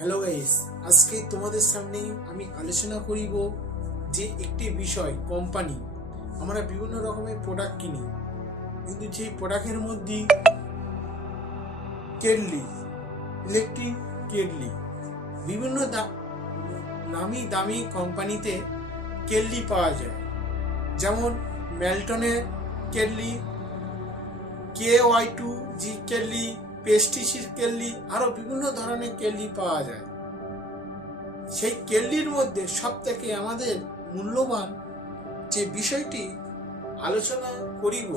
Hello guys, আজকে তোমাদের সামনে আমি আলোচনা করিব যে একটি বিষয় কোম্পানি আমরা বিভিন্ন রকমের প্রোডাক্ট কিনি, কিন্তু সেই প্রোডাক্টের মধ্যে কেটলি, ইলেকট্রিক কেটলি বিভিন্ন নামি দামি কোম্পানিতে কেটলি পাওয়া যায়। যেমন মেল্টনের কেটলি, KY2G কেটলি, প্রেস্টিজের কেটলি, আরো বিভিন্ন ধরনের কেটলি পাওয়া যায়। সেই কেটলির মধ্যে সব থেকে আমাদের মূল্যবান যে বিষয়টি আলোচনা করিব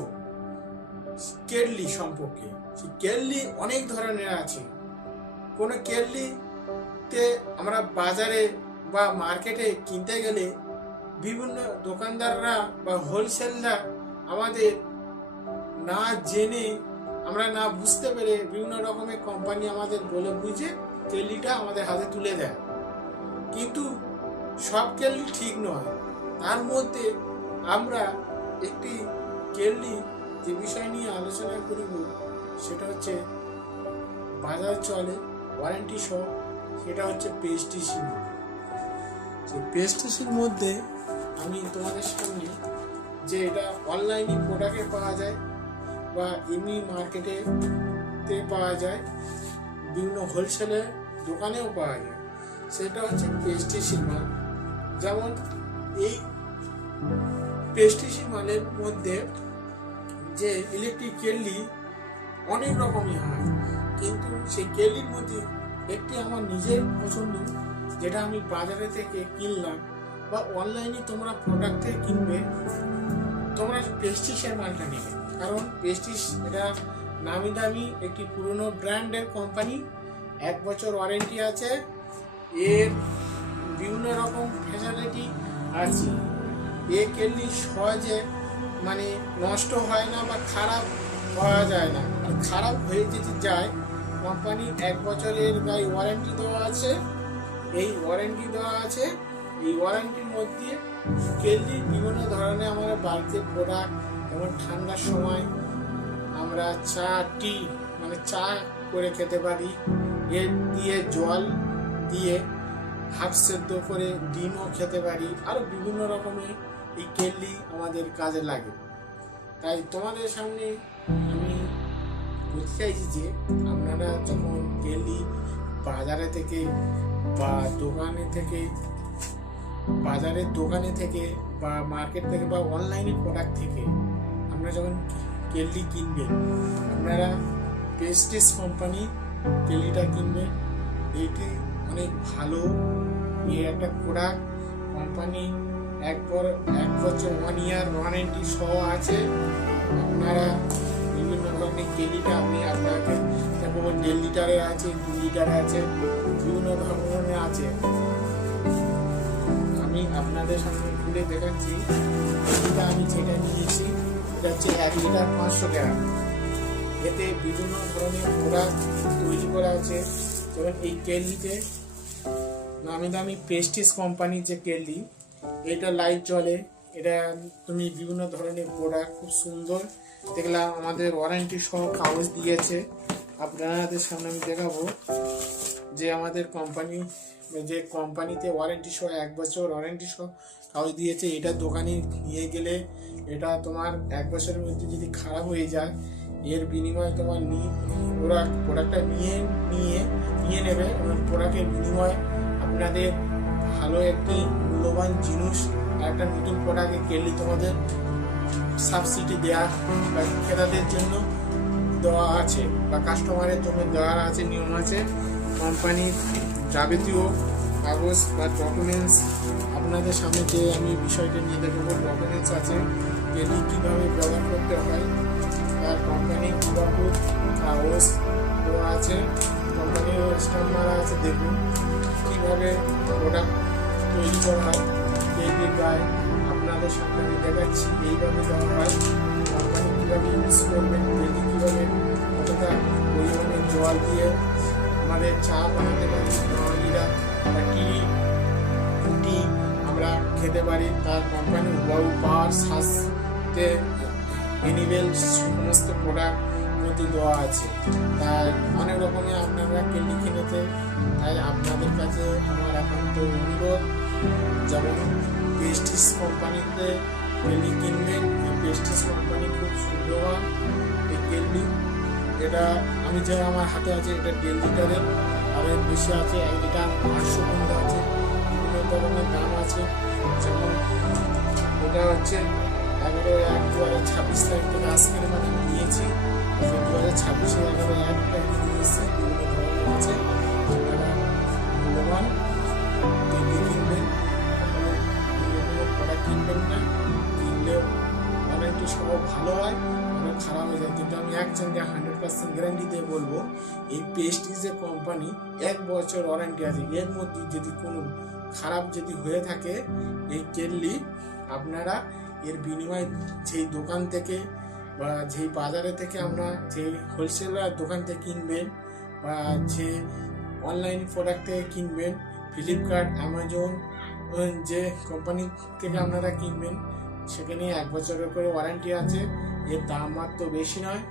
কেটলি সম্পর্কে। সেই কেটলি অনেক ধরনের আছে। কোনো কেটলিতে আমরা বাজারে বা মার্কেটে কিনতে গেলে বিভিন্ন দোকানদাররা বা হোলসেলাররা আমাদের না জেনে, আমরা না বুঝতে পেরে বিভিন্ন রকমের কোম্পানি আমাদের বলে বুঝে কেটলিটা আমাদের হাতে তুলে দেয়, কিন্তু সব কেটলি ঠিক নয়। তার মধ্যে আমরা একটি কেটলি যে বিষয় নিয়ে আলোচনা করিব সেটা হচ্ছে বাজার চলে ওয়ারেন্টি সহ, সেটা হচ্ছে প্রেস্টিজের। সেই প্রেস্টিজের মধ্যে আমি তোমাদের সামনে যে এটা অনলাইনে প্রোডাক্টে পাওয়া যায় বা এমনি মার্কেটে পাওয়া যায়, বিভিন্ন হোলসেলের দোকানেও পাওয়া যায়, সেটা হচ্ছে প্রেস্টিজের মাল। যেমন এই প্রেস্টিজের মালের মধ্যে যে ইলেকট্রিক কেটলি অনেক রকমই হয়, কিন্তু সেই কেটলির মধ্যে একটি আমার নিজের পছন্দ, যেটা আমি বাজারে থেকে কিনলাম বা অনলাইনে তোমরা প্রোডাক্ট থেকে কিনবে, তোমরা প্রেস্টিজের মালটা নেবে। কারণ প্রেস্টিজ এটা নামি দামি একটি পুরনো ব্র্যান্ডের কোম্পানি, 1 বছর ওয়ারেন্টি আছে, এর বিভিন্ন রকম ফ্যাসিলিটি আছে। এই কেটলি সহজে নষ্ট হয় না বা খারাপ হওয়া যায় না। আর খারাপ হয়ে যদি যায়, কোম্পানি 1 বছরের গায়ে ওয়ারেন্টি দেওয়া আছে। এই ওয়ারেন্টির মধ্যে কেটলি বিভিন্ন ধরনের আমরা বাড়িতে প্রোডাক্ট, যেমন ঠান্ডার সময় আমরা চা করে খেতে পারি, এর দিয়ে জল দিয়ে হাফ সেদ্ধ করে ডিমও খেতে পারি, আরো বিভিন্ন রকমের এই কেটলি আমাদের কাজে লাগে। তাই তোমাদের সামনে আমি বলতে চাইছি যে আপনারা যখন কেটলি বাজারে থেকে বা দোকানে থেকে বা মার্কেট থেকে বা অনলাইনে প্রোডাক্ট থেকে আপনারা যখন কেটলি কিনবেন, আপনারা প্রেস্টিজ কোম্পানি কেটলিটা কিনবেন। এটি অনেক ভালো একটা প্রোডাক্ট। কোম্পানি 1 বছর 1 ইয়ার ওয়ারেন্টি সহ আছে। আপনারা বিভিন্ন ধরনের কেটলিটা আপনাকে যেমন 1.5 লিটারের আছে, 2 লিটারের আছে, বিভিন্ন ধরনের আছে। আমি আপনাদের সামনে খুলে দেখাচ্ছি। কেটলিটা আমি যেটা নিয়েছি এটা হচ্ছে 1 লিটার 500 গ্রাম। এতে বিভিন্ন ধরনের প্রোডাক্ট তৈরি করা আছে। যেমন এই কেটলিতে নামি দামি প্রেস্টিজ কোম্পানির যে কেটলি, এটা লাইট জ্বলে, এটা তুমি বিভিন্ন ধরনের প্রোডাক্ট খুব সুন্দর দেখলাম। আমাদের ওয়ারেন্টি সহ কাগজ দিয়েছে। আপনাদের সামনে আমি দেখাবো যে আমাদের কোম্পানিতে ওয়ারেন্টি সহ 1 বছর ওয়ারেন্টি সহ কাগজ দিয়েছে। এটা দোকানে নিয়ে গেলে এটা তোমার 1 বছরের মধ্যে যদি খারাপ হয়ে যায়, এর বিনিময়ে ওরা প্রোডাক্টটা নিয়ে নেবে এবং প্রোডাক্টের বিনিময়ে আপনাদের ভালো একটি মূল্যবান জিনিস, একটা নতুন প্রোডাক্টে কেটলি তোমাদের সাবসিডি দেওয়া বা ক্রেতাদের জন্য দেওয়া আছে বা কাস্টমারের জন্য দেওয়া আছে, নিয়ম আছে। কোম্পানির যাবতীয় কাগজ বা ডকুমেন্টস আপনাদের সামনে যে আমি বিষয়টা নিয়ে দেখাবো, ডকুমেন্টস আছে, কেটলি কীভাবে ব্যবহার করতে হয়, তার কোম্পানির কাগজ দেওয়া আছে, কোম্পানির স্ট্যাম্প মারা আছে। দেখুন কীভাবে প্রোডাক্ট তৈরি করা হয়। কেটলির গায়ে আপনাদের সামনে আমি দেখাচ্ছি, এইভাবে দেওয়া হয়। কোম্পানি কীভাবে ইউজ করবেন, কেটলি কীভাবে কতটা পরিমাণে জল দিয়ে আমাদের চা বানাতে পারি, টি আমরা খেতে পারি। তার কোম্পানি পাওয়ার সাথে এনিমেল সমস্ত প্রোডাক্ট মধ্যে দেওয়া আছে। তাই অনেক রকমের আপনারা কেটলি কিনেতে, তাই আপনাদের কাছে আমার একান্ত অনুরোধ, যেমন প্রেস্টিজ কোম্পানিতে কেটলি কিনবেন। প্রেস্টিজ কোম্পানি খুব সুন্দর এই কেটলি। এটা আমি যে আমার হাতে আছে এটা 1.5 লিটারের, আর এর বেশি আছে 1 লিটার 500 পর্যন্ত আছে, বিভিন্ন ধরনের দাম আছে। যেমন এটা হচ্ছে 11/1/2026 তারিখ থেকে আজকের মানে আমি নিয়েছি, 2026-এর 11/1 তারিখে নিয়েছি। বিভিন্ন ধরনের আছে, আপনারা মূল্যবান কেটলি কিনবেন, কোনো প্রোডাক্ট কিনবেন না। কিনলেও ওয়ারেন্টি সহ ভালো হয়, অনেক খারাপ হয়ে যায়। কিন্তু আমি একজনকে 100% গ্যারান্টি দিয়ে বলবো, এই প্রেস্টিজের কোম্পানি 1 বছর ওয়ারেন্টি আছে। এর মধ্যে যদি কোনো খারাপ যদি হয়ে থাকে এই কেটলি, আপনারা এর বিনিময়ে যেই দোকান থেকে বা যেই বাজারে থেকে আমরা যেই হোলসেলার দোকান থেকে কিনবেন বা যে অনলাইন প্রোডাক্ট থেকে কিনবেন, ফ্লিপকার্ট, অ্যামাজন, যে কোম্পানি থেকে আপনারা কিনবেন, সেখানে 1 বছরের করে ওয়ারেন্টি আছে। এর দাম মাত্র বেশি নয়,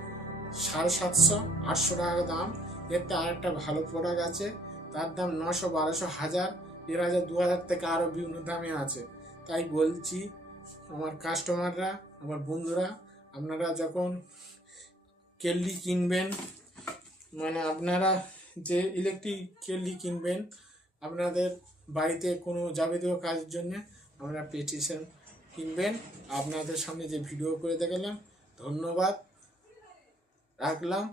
750-800 টাকা দাম। এর তো আরেকটা ভালো প্রোডাক্ট আছে, তার দাম 900, 1200, 1000, 1000, 2000 থেকে আরও বিভিন্ন দামে আছে। তাই বলছি আমার কাস্টমাররা, আমার বন্ধুরা, আপনারা যখন কেটলি কিনবেন, মানে আপনারা যে ইলেকট্রিক কেটলি কিনবেন আপনাদের বাড়িতে কোনো যাবতীয় কাজের জন্য, আমরা প্রেস্টিজ কিনবেন। আপনাদের সামনে যে ভিডিও করে দেখালাম, ধন্যবাদ, রাখলাম।